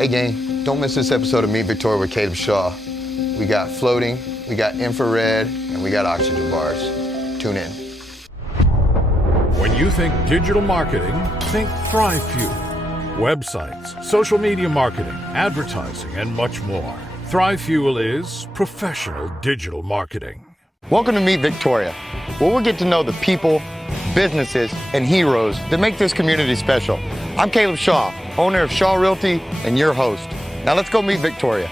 Hey gang, don't miss this episode of Meet Victoria with Caleb Shaw. We got floating, we got infrared, and we got oxygen bars. Tune in. When you think digital marketing, think ThriveFuel. Websites, social media marketing, advertising, and much more. ThriveFuel is professional digital marketing. Welcome to Meet Victoria, where we'll get to know the people, businesses, and heroes that make this community special. I'm Caleb Shaw, owner of Shaw Realty, and your host. Now let's go meet Victoria.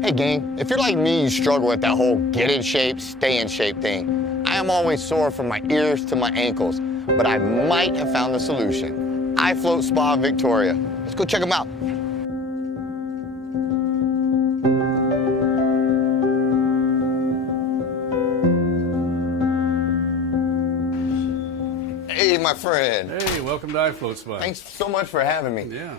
Hey gang, if you're like me, you struggle with that whole get in shape, stay in shape thing. I am always sore from my ears to my ankles, but I might have found the solution. iFloat Spa Victoria. Let's go check them out. Hey, my friend. Hey, welcome to iFloat Spa. Thanks so much for having me. Yeah.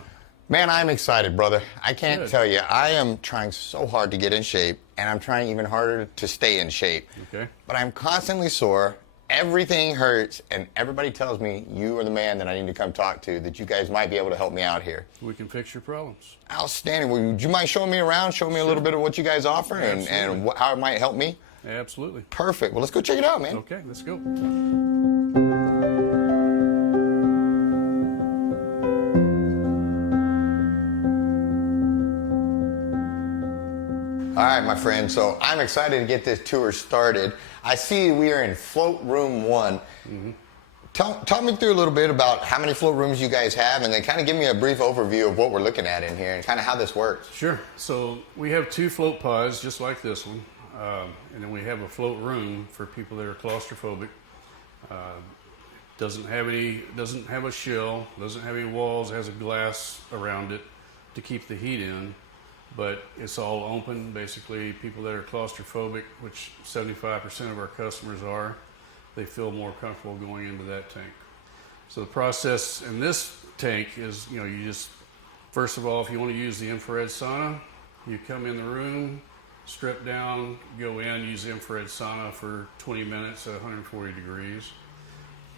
Man, I'm excited, brother. I can't tell you. I am trying so hard to get in shape, and I'm trying even harder to stay in shape. Okay. But I'm constantly sore. Everything hurts, and everybody tells me you are the man that I need to come talk to, that you guys might be able to help me out here. We can fix your problems. Outstanding. Would you mind showing me around, showing me a little bit of what you guys offer and how it might help me? Absolutely. Perfect. Well, let's go check it out, man. Okay, let's go. All right, my friend, so I'm excited to get this tour started. I see we are in float room 1. Mm-hmm. Talk me through a little bit about how many float rooms you guys have, and then kind of give me a brief overview of what we're looking at in here and kind of how this works. Sure. So we have 2 float pods, just like this one. And then we have a float room for people that are claustrophobic. Doesn't have a shell, doesn't have any walls, has a glass around it to keep the heat in. But it's all open. Basically, people that are claustrophobic, which 75% of our customers are, they feel more comfortable going into that tank. So the process in this tank is, you just, first of all, if you want to use the infrared sauna, you come in the room, strip down, go in, use the infrared sauna for 20 minutes at 140 degrees.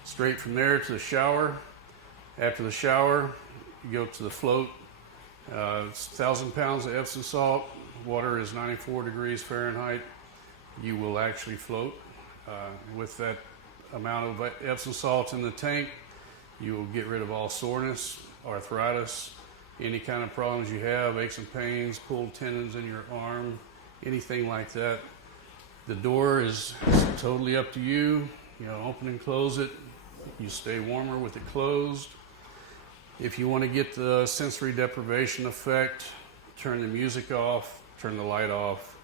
Straight from there to the shower. After the shower, you go to the float. It's 1,000 pounds of Epsom salt. Water is 94 degrees Fahrenheit. You will actually float. With that amount of Epsom salt in the tank, you will get rid of all soreness, arthritis, any kind of problems you have, aches and pains, pulled tendons in your arm, anything like that. The door is totally up to you. Open and close it. You stay warmer with it closed. If you want to get the sensory deprivation effect, turn the music off, turn the light off,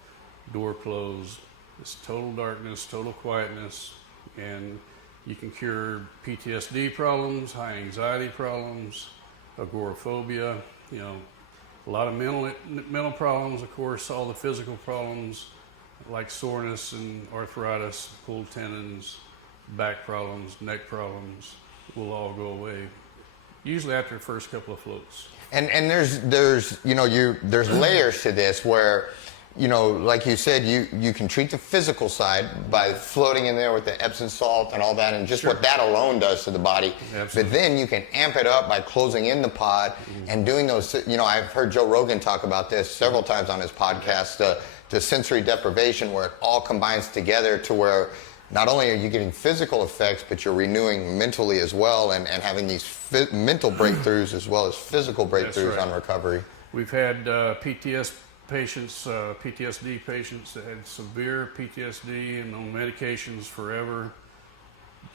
door closed. It's total darkness, total quietness, and you can cure PTSD problems, high anxiety problems, agoraphobia, a lot of mental problems, of course, all the physical problems like soreness and arthritis, pulled tendons, back problems, neck problems will all go away. Usually after the first couple of floats. And there's there's layers to this where, like you said, you can treat the physical side by floating in there with the Epsom salt and all that, and just what that alone does to the body. Absolutely. But then you can amp it up by closing in the pod and doing those. I've heard Joe Rogan talk about this several times on his podcast. The sensory deprivation, where it all combines together to where not only are you getting physical effects, but you're renewing mentally as well, and having these mental breakthroughs as well as physical breakthroughs on recovery. We've had PTSD patients that had severe PTSD and on medications forever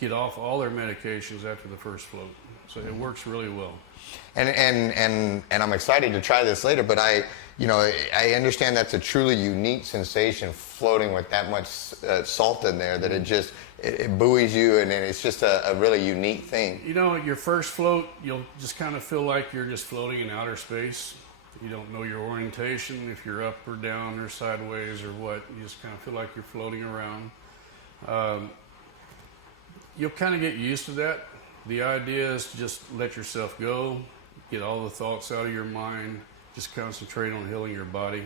get off all their medications after the first float. So it works really well. And I'm excited to try this later, but I understand that's a truly unique sensation, floating with that much salt in there, that it buoys you, and it's just a really unique thing. Your first float, you'll just kind of feel like you're just floating in outer space. You don't know your orientation, if you're up or down or sideways or what. You just kind of feel like you're floating around. You'll kind of get used to that. The idea is to just let yourself go, get all the thoughts out of your mind, just concentrate on healing your body,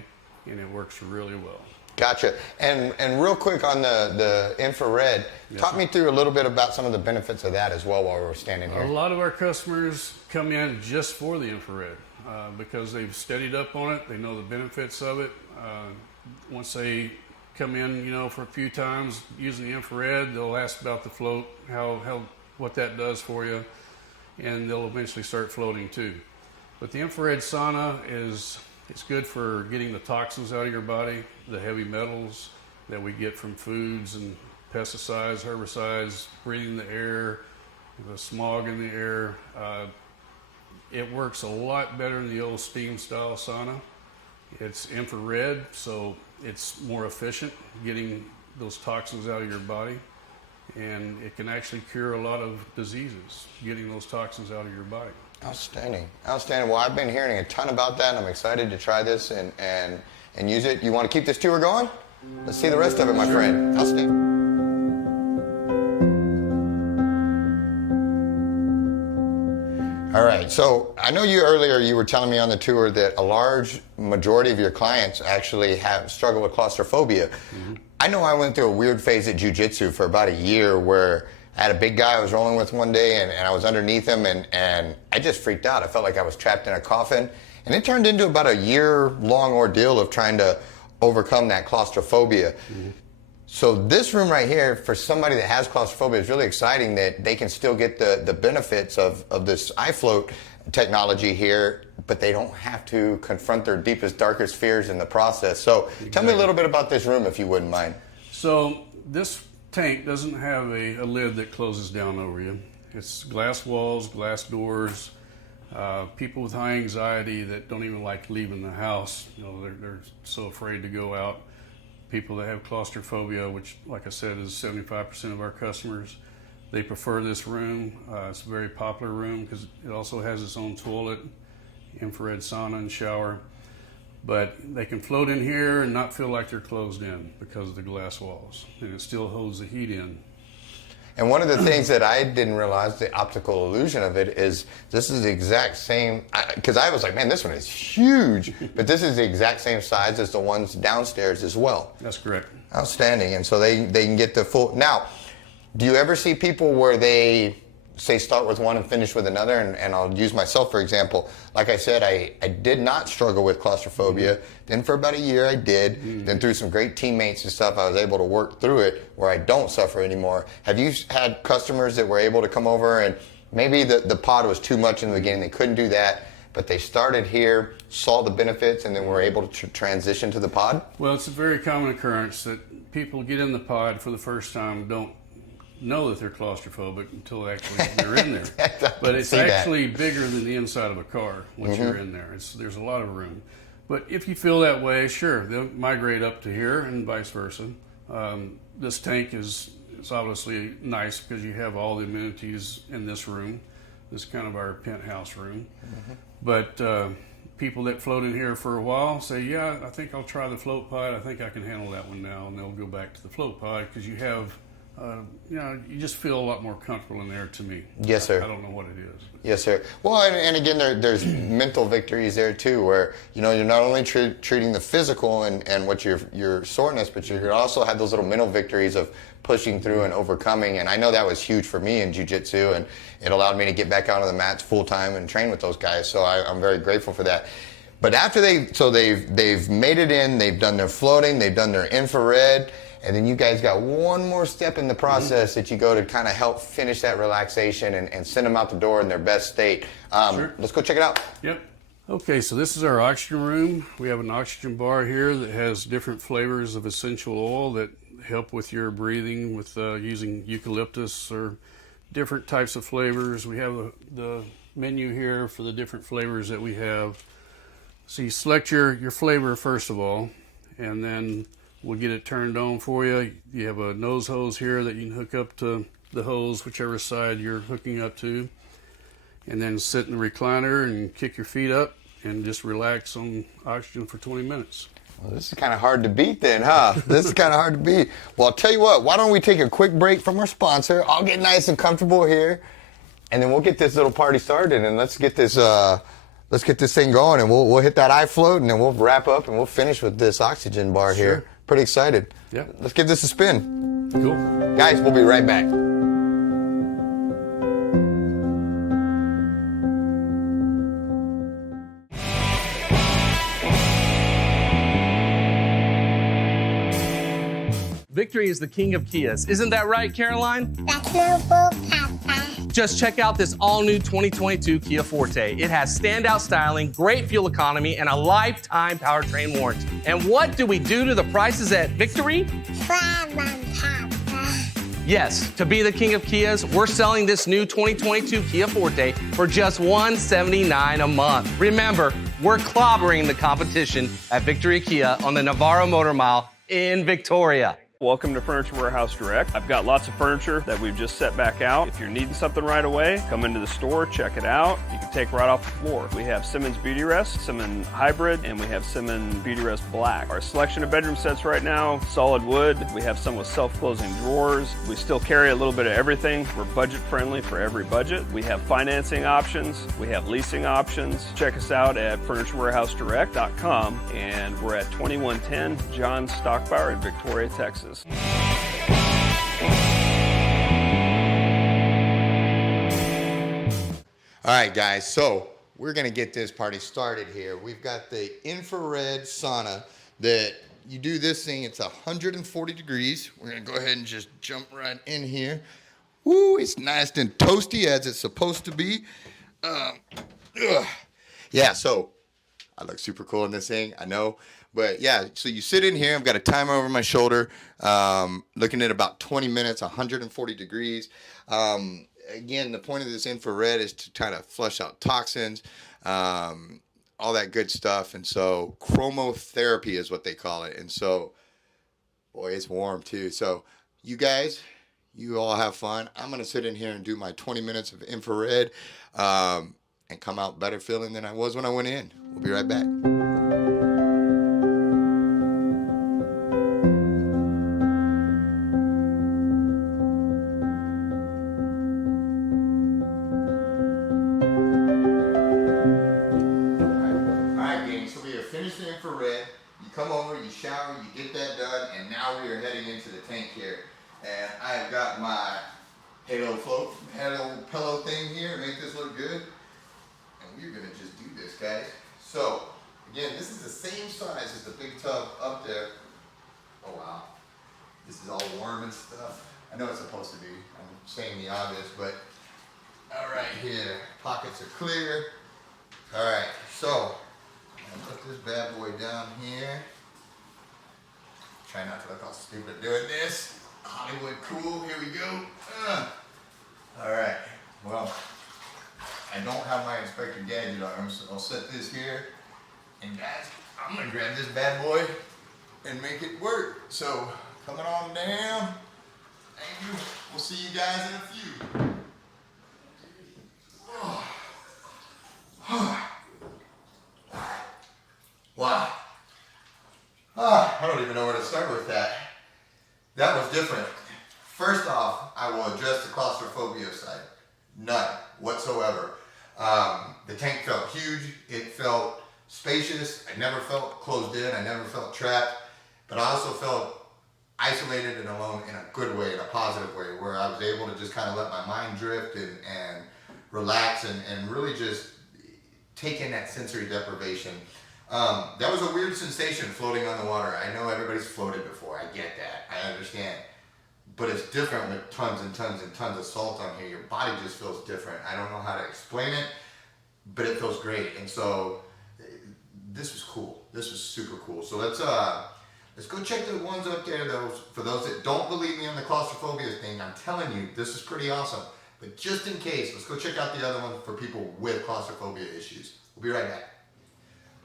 and it works really well. Gotcha. And real quick on the infrared, talk me through a little bit about some of the benefits of that as well while we're standing here. A lot of our customers come in just for the infrared because they've studied up on it. They know the benefits of it. Once they come in, for a few times using the infrared, they'll ask about the float, what that does for you, and they'll eventually start floating too. But the infrared sauna it's good for getting the toxins out of your body, the heavy metals that we get from foods and pesticides, herbicides, breathing the air, the smog in the air. It works a lot better than the old steam style sauna. It's infrared, so it's more efficient getting those toxins out of your body, and it can actually cure a lot of diseases, getting those toxins out of your body. Outstanding. Well, I've been hearing a ton about that, and I'm excited to try this and use it. You want to keep this tour going? Let's see the rest of it, my friend. Outstanding. All right, so I know earlier you were telling me on the tour that a large majority of your clients actually struggle with claustrophobia. Mm-hmm. I know I went through a weird phase at jiu-jitsu for about a year where I had a big guy I was rolling with one day, and I was underneath him, and I just freaked out. I felt like I was trapped in a coffin, and it turned into about a year-long ordeal of trying to overcome that claustrophobia. Mm-hmm. So this room right here, for somebody that has claustrophobia, is really exciting that they can still get the benefits of this iFloat technology here, but they don't have to confront their deepest, darkest fears in the process. So Tell me a little bit about this room, if you wouldn't mind. So this tank doesn't have a lid that closes down over you. It's glass walls, glass doors. People with high anxiety that don't even like leaving the house, they're so afraid to go out. People that have claustrophobia, which, like I said, is 75% of our customers, they prefer this room. It's a very popular room because it also has its own toilet, infrared sauna and shower. But they can float in here and not feel like they're closed in because of the glass walls, and it still holds the heat in. And one of the things that I didn't realize, the optical illusion of it, is this is the exact same, because I was like, man, this one is huge, but this is the exact same size as the ones downstairs as well. That's correct. Outstanding. And so they can get the full. Now, do you ever see people where they say start with one and finish with another? And I'll use myself, for example. Like I said, I did not struggle with claustrophobia. Mm-hmm. Then for about a year I did. Mm-hmm. Then through some great teammates and stuff, I was able to work through it where I don't suffer anymore. Have you had customers that were able to come over and maybe the pod was too much in the beginning, they couldn't do that, but they started here, saw the benefits, and then were able to transition to the pod? Well, it's a very common occurrence that people get in the pod for the first time, don't know that they're claustrophobic until actually they're in there. But it's actually bigger than the inside of a car once you're in there. There's a lot of room. But if you feel that way, sure, they'll migrate up to here and vice versa. This tank is obviously nice because you have all the amenities in this room. This is kind of our penthouse room. Mm-hmm. But people that float in here for a while say, yeah, I think I'll try the float pod. I think I can handle that one now. And they'll go back to the float pod because you have you just feel a lot more comfortable in there to me. Yes, sir. I don't know what it is. Yes, sir. Well, and again, there's mental victories there too, where you're not only treating the physical and what your soreness, but you also have those little mental victories of pushing through and overcoming. And I know that was huge for me in jiu-jitsu, and it allowed me to get back out on the mats full time and train with those guys. So I'm very grateful for that. But after they've made it in, they've done their floating, they've done their infrared. And then you guys got one more step in the process that you go to kind of help finish that relaxation and send them out the door in their best state. Sure. Let's go check it out. Yep. Okay, so this is our oxygen room. We have an oxygen bar here that has different flavors of essential oil that help with your breathing with using eucalyptus or different types of flavors. We have the menu here for the different flavors that we have. So you select your flavor first of all, and then we'll get it turned on for you. You have a nose hose here that you can hook up to the hose, whichever side you're hooking up to. And then sit in the recliner and kick your feet up and just relax on oxygen for 20 minutes. Well, this is kind of hard to beat then, huh? This is kind of hard to beat. Well, I'll tell you what, why don't we take a quick break from our sponsor? I'll get nice and comfortable here, and then we'll get this little party started, and let's get this thing going, and we'll hit that iFloat, and then we'll wrap up, and we'll finish with this oxygen bar here. Pretty excited. Yeah. Let's give this a spin. Cool. Guys, we'll be right back. Victory is the king of Kias. Isn't that right, Caroline? That's no bull, Papa. Just check out this all-new 2022 Kia Forte. It has standout styling, great fuel economy, and a lifetime powertrain warranty. And what do we do to the prices at Victory? Grab 'em, Papa. Yes, to be the king of Kias, we're selling this new 2022 Kia Forte for just $179 a month. Remember, we're clobbering the competition at Victory Kia on the Navarro Motor Mile in Victoria. Welcome to Furniture Warehouse Direct. I've got lots of furniture that we've just set back out. If you're needing something right away, come into the store, check it out. You can take right off the floor. We have Simmons Beauty Rest, Simmons Hybrid, and we have Simmons Beauty Rest Black. Our selection of bedroom sets right now, solid wood. We have some with self-closing drawers. We still carry a little bit of everything. We're budget friendly for every budget. We have financing options. We have leasing options. Check us out at FurnitureWarehouseDirect.com, and we're at 2110 John Stockbauer in Victoria, Texas. All right, guys, so we're gonna get this party started here. We've got the infrared sauna that you do this thing, it's 140 degrees. We're gonna go ahead and just jump right in here. Woo, it's nice and toasty as it's supposed to be. Yeah, so I look super cool in this thing, I know. But yeah, so you sit in here, I've got a timer over my shoulder, looking at about 20 minutes, 140 degrees. Again, the point of this infrared is to try to flush out toxins, all that good stuff. And so chromotherapy is what they call it. And so, boy, it's warm too. So you guys, you all have fun. I'm going to sit in here and do my 20 minutes of infrared and come out better feeling than I was when I went in. We'll be right back. Come over, you shower, you get that done, and now we are heading into the tank here. And I've got my Halo pillow thing here to make this look good. And we're gonna just do this, guys. So, again, this is the same size as the big tub up there. Oh wow, this is all warm and stuff. I know it's supposed to be, I'm saying the obvious, but all right here, pockets are clear. All right, so, I'm gonna put this bad boy down here. Try not to look all stupid doing this. Hollywood cool, here we go. All right, well, I don't have my Inspector Gadget arm, so I'll set this here. And guys, I'm gonna grab this bad boy and make it work. So, coming on down. Thank you. We'll see you guys in a few. Wow. I don't even know where to start with that. That was different. First off, I will address the claustrophobia side. None whatsoever. The tank felt huge. It felt spacious. I never felt closed in. I never felt trapped. But I also felt isolated and alone in a good way, in a positive way, where I was able to just kind of let my mind drift and relax and really just take in that sensory deprivation. That was a weird sensation floating on the water. I know everybody's floated before. I get that. I understand. But it's different with tons and tons and tons of salt on here. Your body just feels different. I don't know how to explain it, but it feels great. And so this was cool. This was super cool. So let's go check the ones up there. For those that don't believe me on the claustrophobia thing, I'm telling you, this is pretty awesome. But just in case, let's go check out the other one for people with claustrophobia issues. We'll be right back.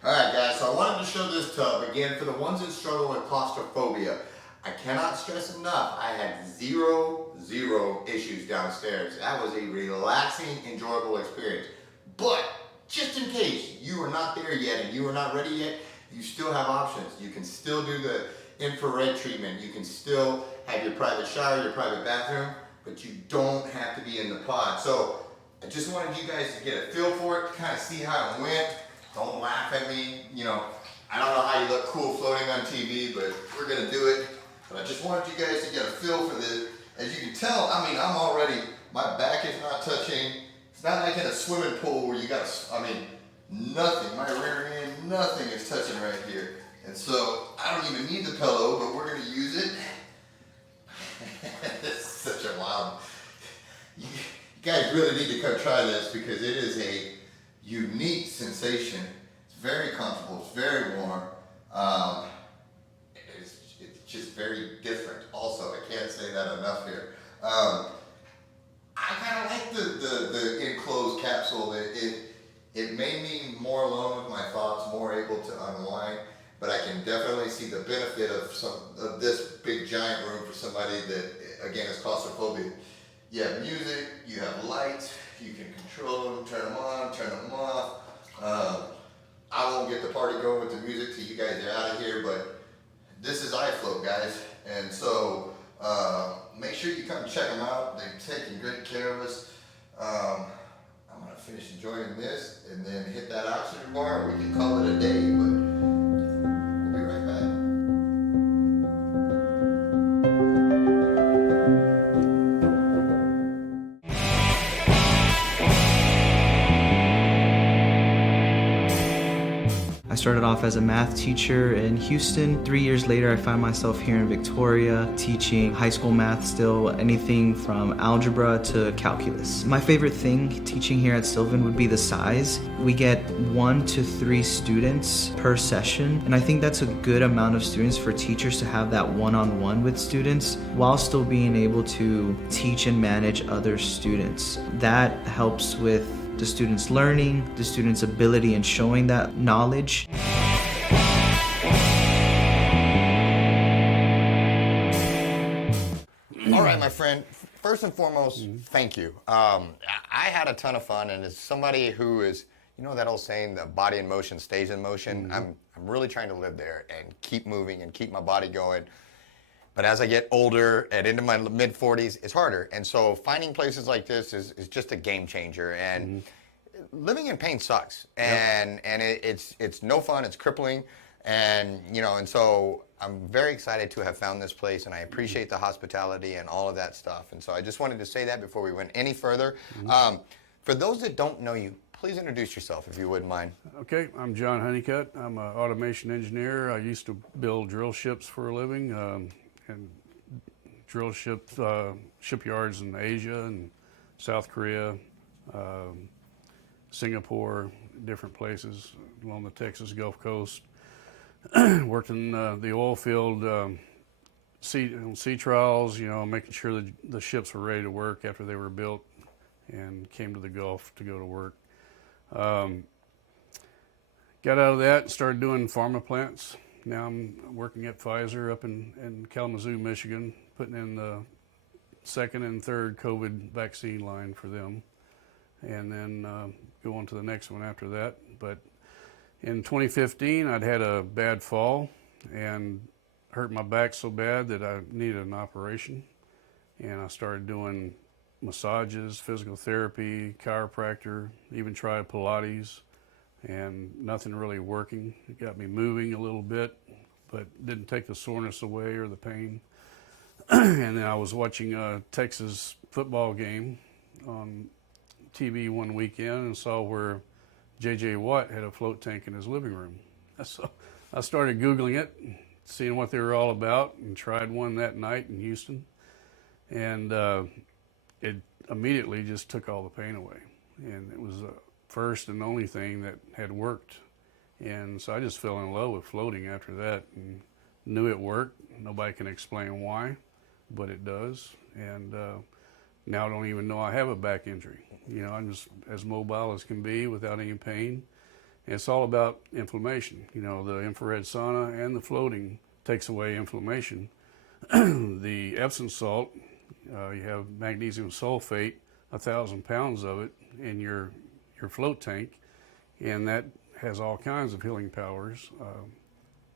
Alright guys, so I wanted to show this tub. Again, for the ones that struggle with claustrophobia, I cannot stress enough, I had zero issues downstairs. That was a relaxing, enjoyable experience. But, just in case you are not there yet and you are not ready yet, you still have options. You can still do the infrared treatment. You can still have your private shower, your private bathroom, but you don't have to be in the pod. So, I just wanted you guys to get a feel for it, kind of see how it went. Don't laugh at me, you know, I don't know how you look cool floating on TV, but we're gonna do it. But I just wanted you guys to get a feel for this. As you can tell, I mean, I'm already, my back is not touching. It's not like in a swimming pool where you got, nothing, my rear end, nothing is touching right here. And so I don't even need the pillow, but we're gonna use it. This is such a wild, you guys really need to come try this because it is a unique sensation. It's very comfortable, it's very warm. It's just very different also. I can't say that enough here. I kind of like the enclosed capsule. It made me more alone with my thoughts, more able to unwind, but I can definitely see the benefit of this big giant room for somebody that, again, is claustrophobic. You have music, you have lights, you can control them, turn them on, turn them off. I won't get the party going with the music till you guys are out of here, but this is iFloat, guys, and so make sure you come check them out. They've taken great care of us. I'm gonna finish enjoying this and then hit that oxygen bar and we can call it a day, but we'll be right back. I started off as a math teacher in Houston. 3 years later, I found myself here in Victoria teaching high school math still, anything from algebra to calculus. My favorite thing teaching here at Sylvan would be the size. We get 1 to 3 students per session, and I think that's a good amount of students for teachers to have that one-on-one with students while still being able to teach and manage other students. That helps with the students' learning, the students' ability in showing that knowledge. All right, my friend, first and foremost, thank you. I had a ton of fun, and as somebody who is, you know that old saying, the body in motion stays in motion, I'm really trying to live there and keep moving and keep my body going. But as I get older and into my mid-40s, it's harder. And so finding places like this is just a game changer. And living in pain sucks. And it's no fun, it's crippling. And, and so I'm very excited to have found this place, and I appreciate the hospitality and all of that stuff. And so I just wanted to say that before we went any further. For those that don't know you, please introduce yourself if you wouldn't mind. Okay, I'm Jon Hunnicutt. I'm an automation engineer. I used to build drill ships for a living. And drill shipyards in Asia and South Korea, Singapore, different places along the Texas Gulf Coast. Worked in the oil field, sea trials, making sure the ships were ready to work after they were built, and came to the Gulf to go to work. Got out of that and started doing pharma plants. Now I'm working at Pfizer up in Kalamazoo, Michigan, putting in the second and third COVID vaccine line for them, and then go on to the next one after that. But in 2015, I'd had a bad fall and hurt my back so bad that I needed an operation, and I started doing massages, physical therapy, chiropractor, even tried Pilates, and nothing really working. It got me moving a little bit, but didn't take the soreness away or the pain. And then I was watching a Texas football game on TV one weekend and saw where J.J. Watt had a float tank in his living room. So I started Googling it, seeing what they were all about, and tried one that night in Houston. And it immediately just took all the pain away. And it was first and only thing that had worked. And so I just fell in love with floating after that and knew it worked. Nobody can explain why, but it does. And now I don't even know I have a back injury. I'm just as mobile as can be without any pain. And it's all about inflammation. The infrared sauna and the floating takes away inflammation. The Epsom salt, you have magnesium sulfate, 1,000 pounds of it in your float tank, and that has all kinds of healing powers.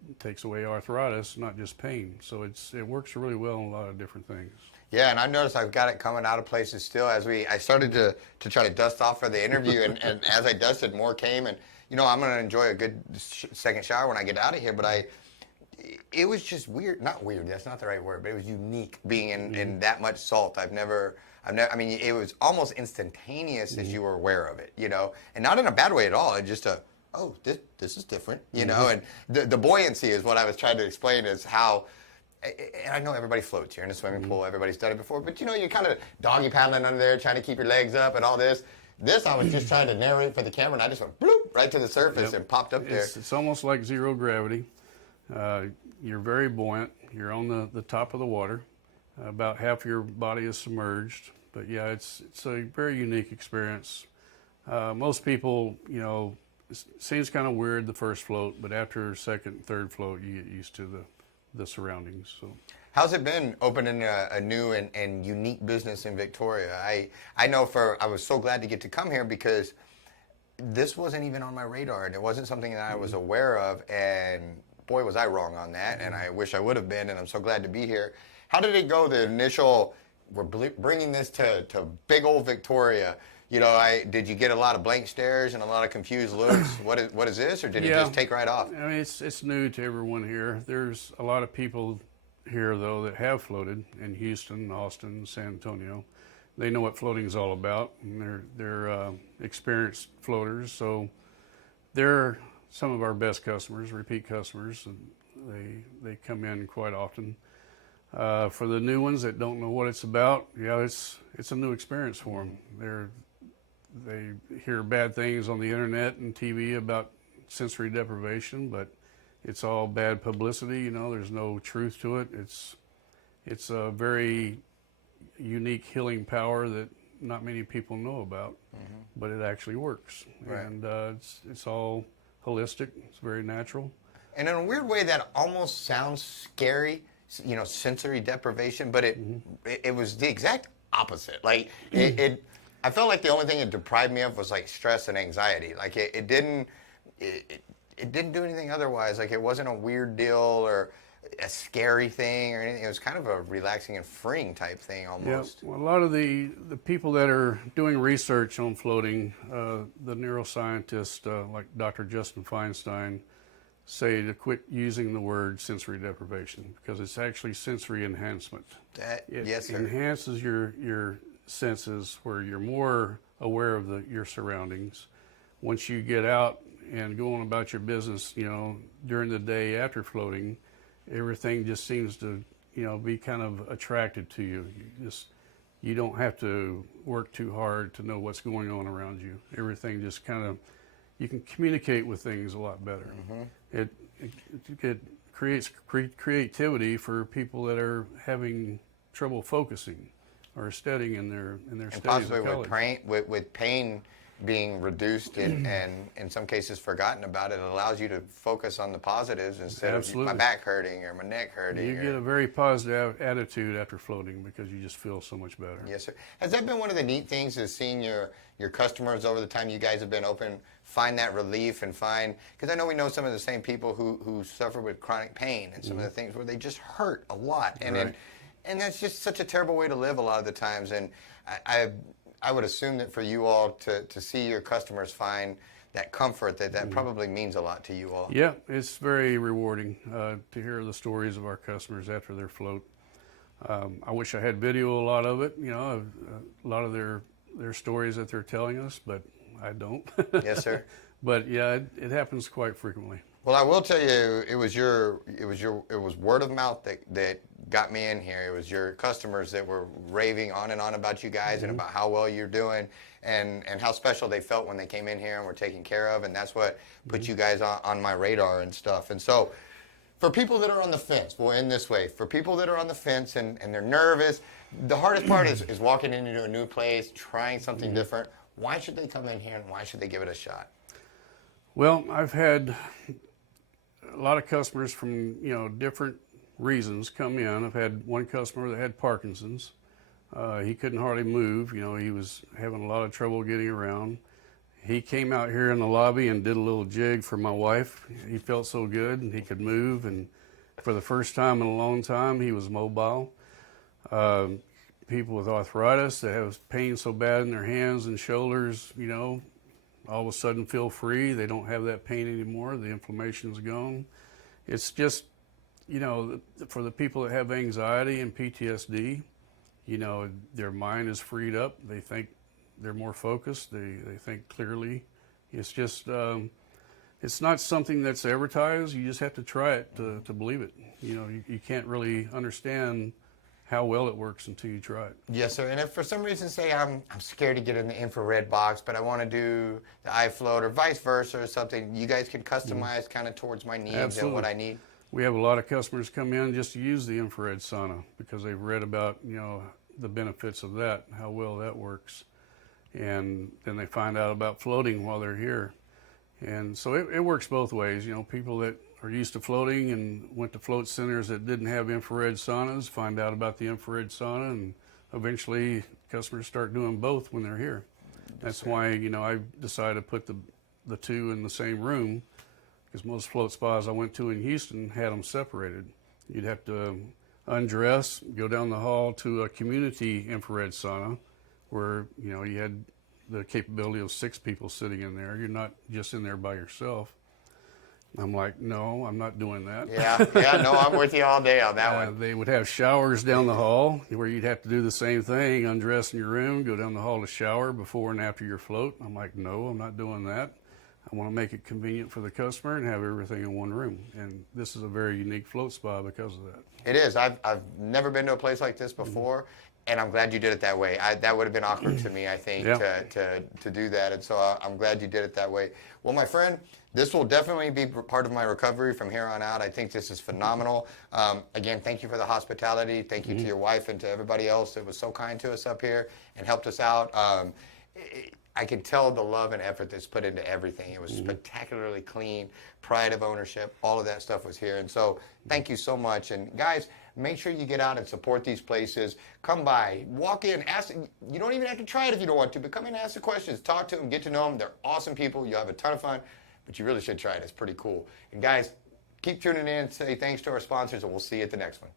It takes away arthritis, not just pain. So it works really well in a lot of different things. Yeah, and I noticed I've got it coming out of places still. I started to try to dust off for the interview, and as I dusted, more came. And I'm going to enjoy a good second shower when I get out of here. But it was just weird. Not weird. That's not the right word. But it was unique being in that much salt. I mean, it was almost instantaneous as you were aware of it, and not in a bad way at all. It just this is different, and the buoyancy is what I was trying to explain is how. And I know everybody floats here in a swimming pool. Everybody's done it before. But, you're kind of doggy paddling under there, trying to keep your legs up and all this. This, I was just trying to narrate for the camera, and I just went bloop, right to the surface and popped up there. It's almost like zero gravity. You're very buoyant. You're on the top of the water. About half your body is submerged. But, yeah, it's a very unique experience. Most people, it seems kind of weird the first float, but after second, third float, you get used to the surroundings. So, how's it been opening a new and unique business in Victoria? I know I was so glad to get to come here because this wasn't even on my radar, and it wasn't something that I was aware of. And boy, was I wrong on that. And I wish I would have been. And I'm so glad to be here. How did it go? The initial, we're bringing this to big old Victoria. Did you get a lot of blank stares and a lot of confused looks? What is this, or did it just take right off? I mean, it's new to everyone here. There's a lot of people here, though, that have floated in Houston, Austin, San Antonio. They know what floating is all about, and they're experienced floaters. So they're some of our best customers, repeat customers, and they come in quite often. For the new ones that don't know what it's about, it's a new experience for them. They hear bad things on the internet and TV about sensory deprivation, but it's all bad publicity. There's no truth to it. It's a very unique healing power that not many people know about, but it actually works. Right. And it's all holistic. It's very natural. And in a weird way, that almost sounds scary. Sensory deprivation, but it was the exact opposite. Like I felt like the only thing it deprived me of was like stress and anxiety. Like it didn't do anything otherwise. Like it wasn't a weird deal or a scary thing or anything. It was kind of a relaxing and freeing type thing almost. Yeah, well, a lot of the people that are doing research on floating, the neuroscientists like Dr. Justin Feinstein say to quit using the word sensory deprivation because it's actually sensory enhancement. Yes, sir. It enhances your senses where you're more aware of your surroundings. Once you get out and go on about your business, during the day after floating, everything just seems to, be kind of attracted to you. You don't have to work too hard to know what's going on around you. Everything just kind of, you can communicate with things a lot better. It creates creativity for people that are having trouble focusing or studying in their And studies possibly at college. with pain being reduced and in some cases forgotten about, it allows you to focus on the positives instead of my back hurting or my neck hurting. You get a very positive attitude after floating because you just feel so much better. Yes, sir. Has that been one of the neat things, is seeing your customers over the time you guys have been open find that relief and find, because I know we know some of the same people who suffer with chronic pain and some of the things where they just hurt a lot. And and that's just such a terrible way to live a lot of the times. And I would assume that for you all to see your customers find that comfort, that probably means a lot to you all. Yeah, it's very rewarding to hear the stories of our customers after their float. I wish I had video a lot of it, a lot of their stories that they're telling us, but I don't. Yes, sir. But yeah, it happens quite frequently. Well, I will tell you, it was word of mouth that got me in here. It was your customers that were raving on and on about you guys and about how well you're doing and how special they felt when they came in here and were taken care of, and that's what put you guys on my radar and stuff. And so, for people that are on the fence, we'll end this way. For people that are on the fence and they're nervous, the hardest part is walking into a new place, trying something different. Why should they come in here and why should they give it a shot? Well, I've had a lot of customers from different reasons come in. I've had one customer that had Parkinson's. He couldn't hardly move. He was having a lot of trouble getting around. He came out here in the lobby and did a little jig for my wife. He felt so good and he could move, and for the first time in a long time he was mobile. People with arthritis that have pain so bad in their hands and shoulders, all of a sudden feel free. They don't have that pain anymore. The inflammation's gone. It's just, for the people that have anxiety and PTSD, their mind is freed up. They think they're more focused. They think clearly. It's just, it's not something that's advertised. You just have to try it to believe it. You can't really understand how well it works until you try it. Yes, sir. And if for some reason, say I'm scared to get in the infrared box, but I want to do the iFloat or vice versa or something, you guys can customize kind of towards my needs. Absolutely. And what I need. We have a lot of customers come in just to use the infrared sauna because they've read about, the benefits of that, how well that works. And then they find out about floating while they're here. And so it works both ways. People that are used to floating and went to float centers that didn't have infrared saunas find out about the infrared sauna, and eventually customers start doing both when they're here. That's why, I decided to put the two in the same room, because most float spas I went to in Houston had them separated. You'd have to undress, go down the hall to a community infrared sauna where, you had the capability of 6 people sitting in there. You're not just in there by yourself. I'm like, no, I'm not doing that. Yeah, no, I'm with you all day on that one. They would have showers down the hall where you'd have to do the same thing, undress in your room, go down the hall to shower before and after your float. I'm like, no, I'm not doing that. I want to make it convenient for the customer and have everything in one room. And this is a very unique float spa because of that. It is. I've never been to a place like this before, and I'm glad you did it that way. That would have been awkward to me, I think, to do that. And so I'm glad you did it that way. Well, my friend, this will definitely be part of my recovery from here on out. I think this is phenomenal. Again, thank you for the hospitality. Thank you to your wife and to everybody else that was so kind to us up here and helped us out. I can tell the love and effort that's put into everything. It was spectacularly clean, pride of ownership, all of that stuff was here. And so thank you so much. And guys, make sure you get out and support these places. Come by, walk in, ask. You don't even have to try it if you don't want to, but come in and ask the questions. Talk to them, get to know them. They're awesome people. You'll have a ton of fun, but you really should try it. It's pretty cool. And guys, keep tuning in. Say thanks to our sponsors, and we'll see you at the next one.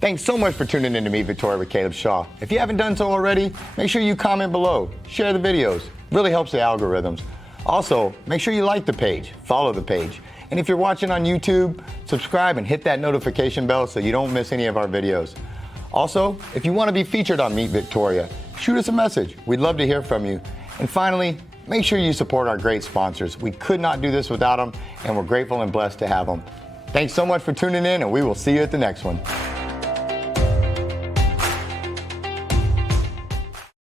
Thanks so much for tuning in to Meet Victoria with Caleb Shaw. If you haven't done so already, make sure you comment below, share the videos. It really helps the algorithms. Also, make sure you like the page, follow the page. And if you're watching on YouTube, subscribe and hit that notification bell so you don't miss any of our videos. Also, if you want to be featured on Meet Victoria, shoot us a message. We'd love to hear from you. And finally, make sure you support our great sponsors. We could not do this without them, and we're grateful and blessed to have them. Thanks so much for tuning in, and we will see you at the next one.